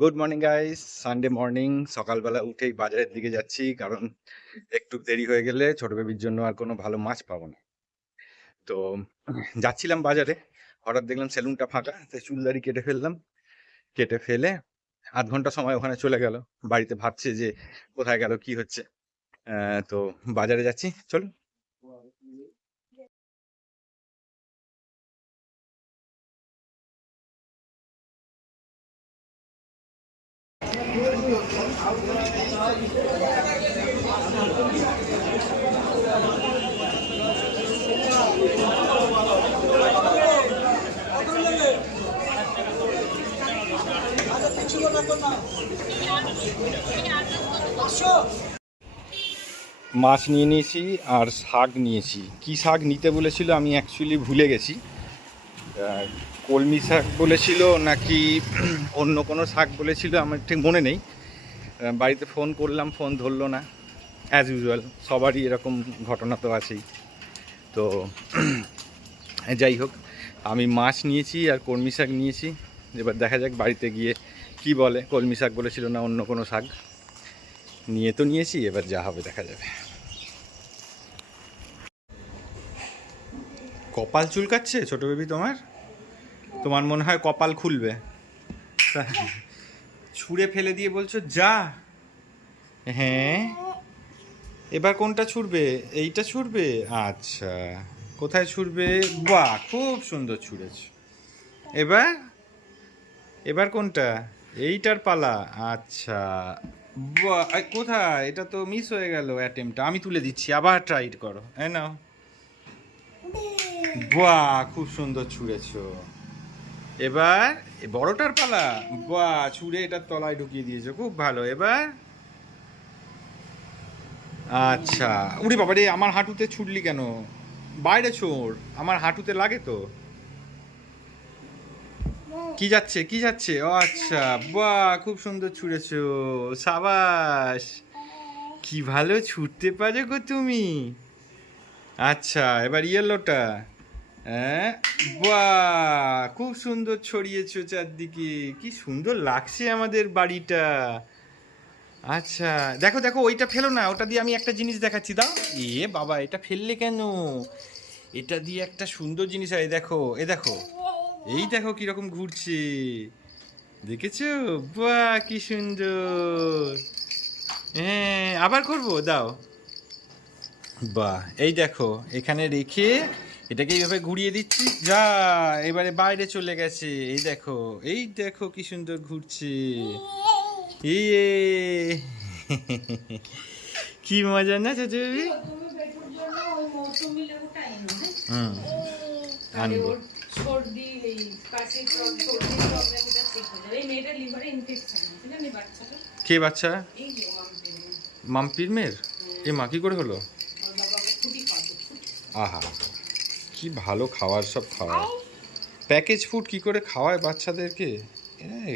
Good morning guys Sunday morning সকালবেলা উঠেই বাজারের দিকে যাচ্ছি, কারণ একটু দেরি হয়ে গেলে ছোট বেবির জন্য আর কোনো ভালো মাছ পাবো না। তো যাচ্ছিলাম বাজারে, হঠাৎ দেখলাম সেলুনটা ফাঁকা তাই চুলদারি কেটে ফেললাম। কেটে ফেলে আধ ঘণ্টা সময় ওখানে চলে গেল। বাড়িতে ভাবছে যে কোথায় গেল, কি হচ্ছে? তো বাজারে যাচ্ছি। চলো মাছ নিয়ে নিয়েছি আর শাক নিয়েছি। কি শাক নিতে বলেছিল আমি অ্যাকচুয়ালি ভুলে গেছি। কলমি শাক বলেছিল নাকি অন্য কোনো শাক বলেছিল আমার ঠিক মনে নেই। বাড়িতে ফোন করলাম ফোন ধরলো না। অ্যাজ ইউজুয়াল সবারই এরকম ঘটনা তো আছেই। তো, যাই হোক, আমি মাছ নিয়েছি আর কলমি শাক নিয়েছি। এবার দেখা যাক বাড়িতে গিয়ে কি বলে, কলমি শাক বলেছিল না অন্য কোনো শাক। নিয়ে তো নিয়েছি, এবার যা হবে দেখা যাবে। কপাল চুলকাচ্ছে ছোট বেবি তোমার? তোমার মনে হয় কপাল খুলবে। ছুঁড়ে ফেলে দিয়ে বলছো যা। হ্যাঁ। এবার কোনটা ছুটবে এইটা ছুটবে আচ্ছা। কোথায় ছুটবে বাহ খুব সুন্দর ছুঁড়েছ। এবার? এবার কোনটা? এইটার পালা। আচ্ছা। বাহ কোথায়? এটা তো মিস হয়ে গেল অ্যাটেম্পটা। আমি তুলে দিচ্ছি আবার ট্রাই করো। হ্যাঁ নাও। বাহ খুব সুন্দর ছুঁড়েছো। এবার? বড়টার পালা? বাহ, ছুঁড়ে এটার তলায় ঢুকিয়ে দিয়েছ, খুব ভালো। এবার? আচ্ছা। উড়ি বাবা রে, আমার হাঁটুতে ছুটলি কেন? বাইরে ছোড়, আমার হাঁটুতে লাগে তো। কি যাচ্ছে কি যাচ্ছে? ও আচ্ছা বাহ, খুব সুন্দর ছুঁড়েছো। সাবাস, কি ভালো ছুটতে পারো গো তুমি। আচ্ছা এবার ইয়েলোটা হ্যাঁ? বাহ, খুব সুন্দর ছড়িয়েছো চারদিকে। কি সুন্দর লাগছে আমাদের বাড়িটা। আচ্ছা দেখো দেখো, ওইটা ফেলো না, ওটা দিয়ে আমি একটা জিনিস দেখাচ্ছি, দাও। এ বাবা, এটা ফেললে কেন? এটা দিয়ে একটা সুন্দর জিনিস হয় দেখো এ দেখো, এই দেখো কীরকম ঘুরছে। দেখেছ? বাহ, কি সুন্দর। হ্যাঁ আবার করব? দাও। বাহ, এই দেখো, এখানে রেখে এটাকে এইভাবে ঘুরিয়ে দিচ্ছি। যা এবারে বাইরে চলে গেছে। এই দেখো এই দেখো কি সুন্দর ঘুরছে। ইয়ে। কি মজা না চাচু বেবি হুম আনব। সর্দি এই কাশি কে বাচ্চা? মাম্পির মেয়ের? এ মা কি করে হলো? আহা। কি ভালো খাবার সব খাওয়ায় প্যাকেজ ফুড কি করে খাওয়ায় বাচ্চাদেরকে?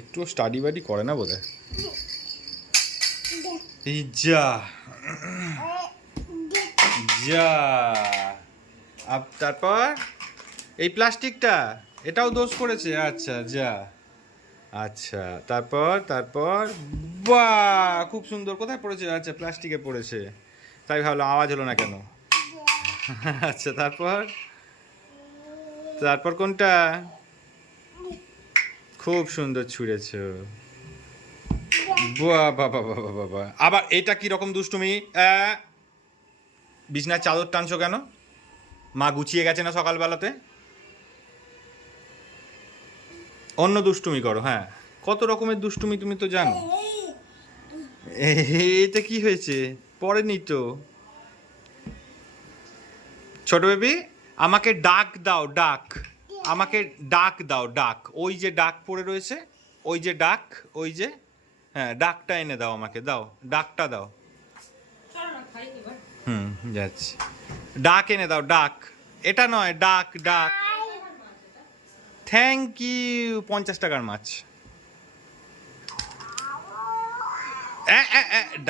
একটু স্টাডি বাডি করে না বোধ এই যা তারপর? এই প্লাস্টিকটা, এটাও দোষ করেছে? আচ্ছা যা। আচ্ছা তারপর তারপর? বাহ, খুব সুন্দর। কোথায় পড়েছে? আচ্ছা প্লাস্টিকে পড়েছে। তাই ভাবলাম আওয়াজ হলো না কেন? আচ্ছা তারপর? তারপর কোনটা? খুব সুন্দর ছুঁড়েছ। বাবা আবার এটা কি রকম দুষ্টুমি? বিছনার চাদর টানছো কেন? মা গুছিয়ে গেছে না সকালবেলাতে? অন্য দুষ্টুমি করো হ্যাঁ। কত রকমের দুষ্টুমি তুমি তো জানো। এটা কি হয়েছে? পড়েনি তো। ছোট বেবি? আমাকে ডাক দাও ডাক। আমাকে ডাক দাও ডাক। ওই যে ডাক পড়ে রয়েছে ওই যে ডাক ওই যে হ্যাঁ ডাকটা এনে দাও আমাকে দাও ডাকটা দাও। হুম যাচ্ছি। ডাক এনে দাও ডাক। এটা নয় ডাক ডাক। থ্যাংক ইউ পঞ্চাশ টাকার মাছ।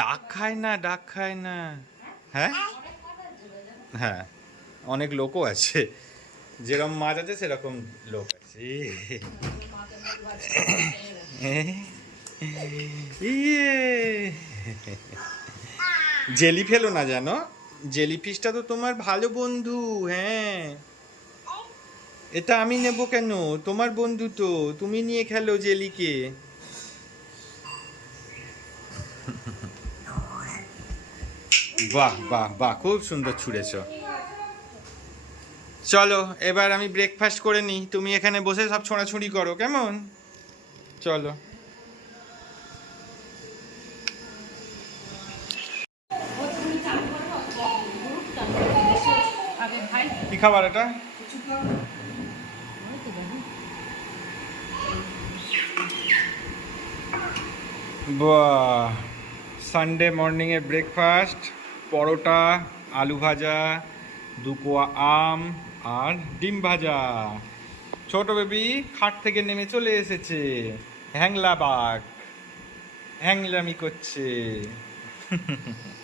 ডাক খায় না ডাক খায় না। হ্যাঁ? হ্যাঁ। অনেক লোকও আছে। যেরকম মাছ আছে, সেরকম লোক আছে। ইয়ে। জেলি ফেলো না জানো? জেলি ফিশটা তো তোমার ভালো বন্ধু হ্যাঁ। এটা আমি নেব কেন? তোমার বন্ধু তো, তুমি নিয়ে খেলো জেলিকে। বাহ বাহ বাহ, খুব সুন্দর ছুঁড়েছ। চলো, এবার আমি ব্রেকফাস্ট করে নিই। তুমি এখানে বসে সব ছোঁড়াছুঁড়ি করো, কেমন? চলো। কি খাবার এটা? সানডে মর্নিংয়ে ব্রেকফাস্ট পরোটা, আলু ভাজা দু কোয়া আম আর ডিম ভাজা। ছোট বেবি খাট থেকে নেমে চলে এসেছে। হ্যাংলা বাঘ। হ্যাংলামি করছে।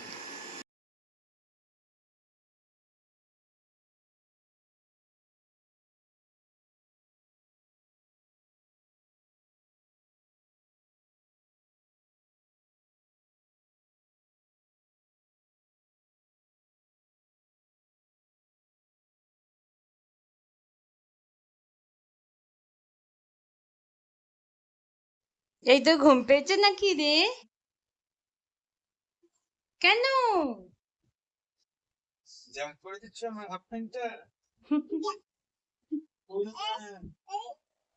এই তো ঘুম পেয়েছে নাকি রে? কেন?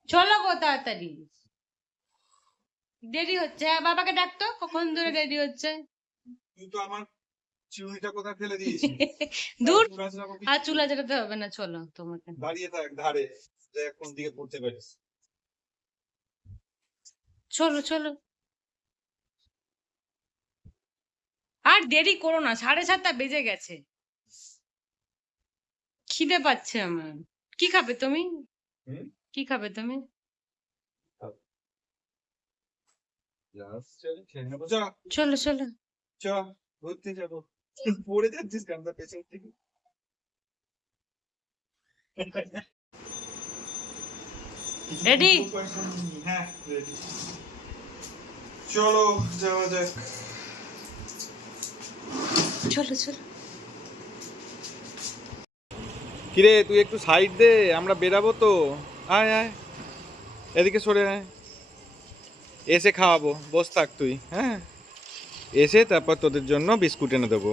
চলো গো তাড়াতাড়ি। দেরি হচ্ছে। হ্যাঁ বাবাকে ডাকতো কখন ধরে দেরি হচ্ছে? তুই তো আমার কোথায় ফেলে দিয়েছিস? দূর? আর চুলা যেতে হবে না। চলো তোমাকে। দাঁড়িয়ে থাক ধারে। কোন দিকে পড়তে পারিস চলো চলো। আর দেরি করো না সাড়ে সাতটা বেজে গেছে। খিদে পাচ্ছে আমার। কি খাবে তুমি? কি খাবে তুমি? চলো চলো চ ঘুরতে যাব। পড়ে যাচ্ছিস কান্দা পেছন থেকে Ready? হ্যাঁ রেডি চলো যাওয়া যাক। চলো চলো। কিরে তুই একটু সাইড দে আমরা বেরাবো তো। আয় আয়। এদিকে সরে আয়। এসে খাওয়াবো বস থাক তুই হ্যাঁ? এসে তারপর তোদের জন্য বিস্কুট এনে দেবো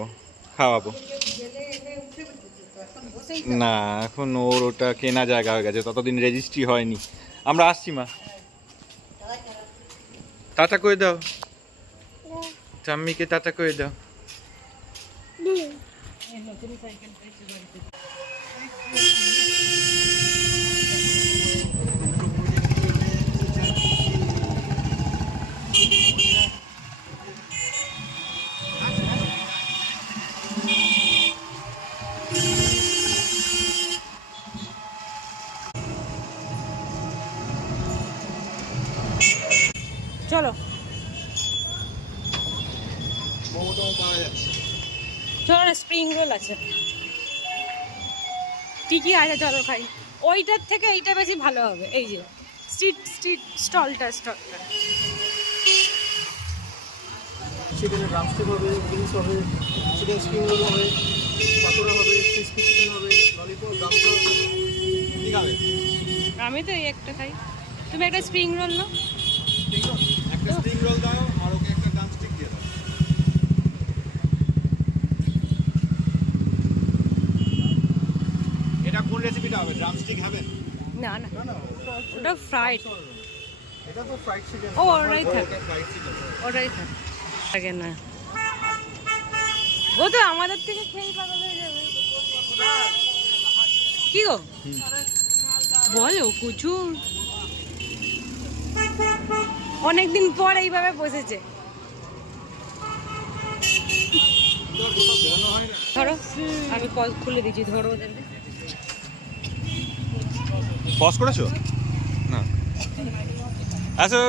খাওয়াবো। না এখন ওর ওটা কেনা জায়গা হয়ে গেছে ততদিন রেজিস্ট্রি হয়নি। আমরা আসছি মা। টাটা করে দাও। চাম্মিকে টাটা করে দাও। চলো মোমোটাও যাচ্ছে চলো স্প্রিং রোল আছে। ঠিকই আছে চলো খাই। ওইটার থেকে এইটা বেশি ভালো হবে। এই যে স্ট্রিট স্ট্রিট স্টলটা স্টলটা চিকেনের ড্রামস্টিক হবে উইংস হবে চিকেন স্প্রিং রোল হবে পাকোড়া হবে ক্রিসপি চিকেন হবে ললিপপ গামছা হবে। কি খাবে আমি তো এই একটা খাই। তুমি একটা স্প্রিং রোল নাও। একটা স্প্রিং রোল দাও আর ওকে একটা ড্রামস্টিক দিয়ে দাও। এটা কোন রেসিপিটা হবে? ড্রামস্টিক হবে? না না। ওটা ফ্রাইড এটা তো ফ্রাইড চিকেন ও ওটাই থাক। ওটাই থাক। না। ও তো আমাদের থেকে খেয়ে পাগল হয়ে যাবে। কি গো? বলো কুচু অনেকদিন পর এইভাবে বসেছে। ধরো আমি কল খুলে দিচ্ছি ধরো ওদেরকে। পজ করেছ? না। আসো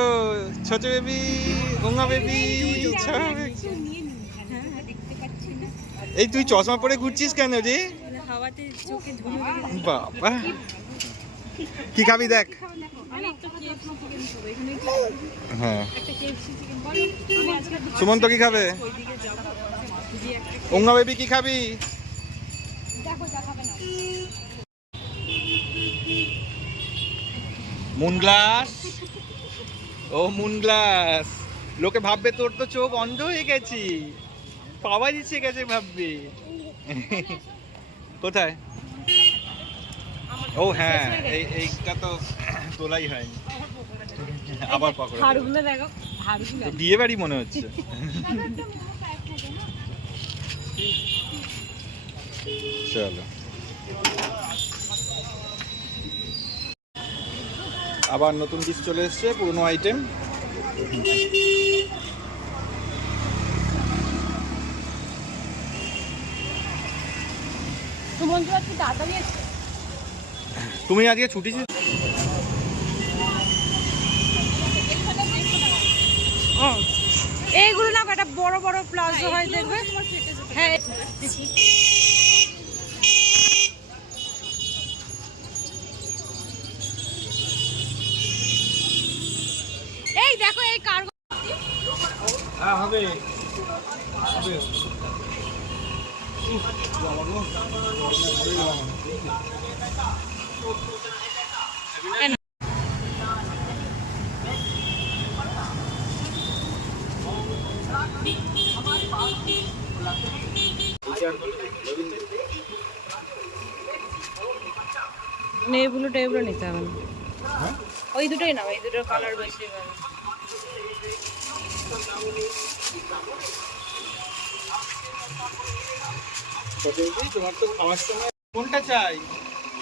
ছোট বেবি গঙ্গা বেবি এই তুই চশমা পরে ঘুরছিস কেন রে? বাবা। কি খাবি দেখ? হ্যাঁ। সুমন্ত কি খাবে? ওঙ্গা বেবি কি খাবি? মুন গ্লাস ও মুন গ্লাস লোকে ভাববে তোর তো চোখ অন্ধ হয়ে গেছি। পাওয়া দিচ্ছে গেছে ভাববে। কোথায়? ও হ্যাঁ এই এইটা তো তোলাই হয়নি। আবার পকড়া হাড়গুলো দেখো বিয়ে বাড়ি মনে হচ্ছে। চলো। আবার নতুন ডিশ চলে এসছে পুরনো আইটেম তুমি আজকে ছুটি এইগুলো না একটা বড় বড় প্লাজো হয় দেখবে? হ্যাঁ এই দেখো এই কার্গো হ্যাঁ হবে। এগুলো টাইপগুলো নিতে হবে না। ওই দুটোই না ওই দুটোর কালার বেশি ভালো তোমার তো খাওয়ার সময় কোনটা চাই?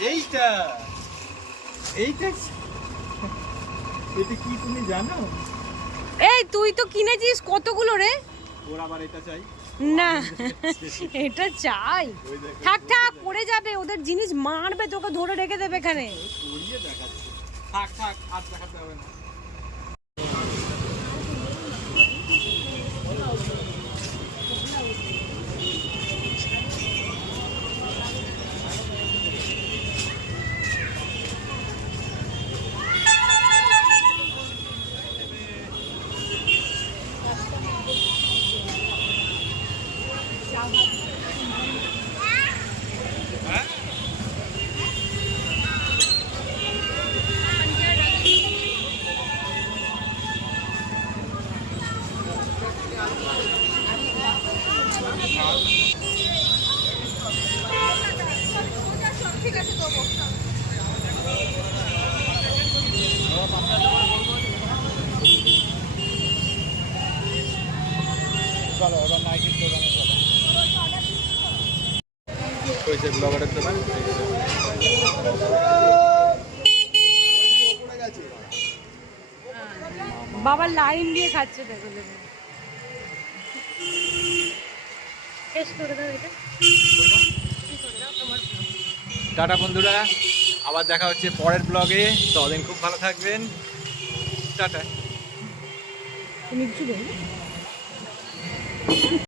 এইটা। এইটা? এটা কি তুমি জানো? এই তুই তো কিনেছিস কতগুলো রে? ওর আবার এটা চাই। না, এটা চাই। থাক থাক, পড়ে যাবে, ওদের জিনিস মারবে, তোকে ধরে রেখে দেবে এখানে। থাক থাক, আর দেখাতে হবে না। বাবা লাইন দিয়ে খাচ্ছে দেখো দেখো। শেষ করে দাও এটা। টাটা বন্ধুরা আবার দেখা হচ্ছে পরের ব্লগে। ততদিন খুব ভালো থাকবেন। টাটা। তুমি কিছু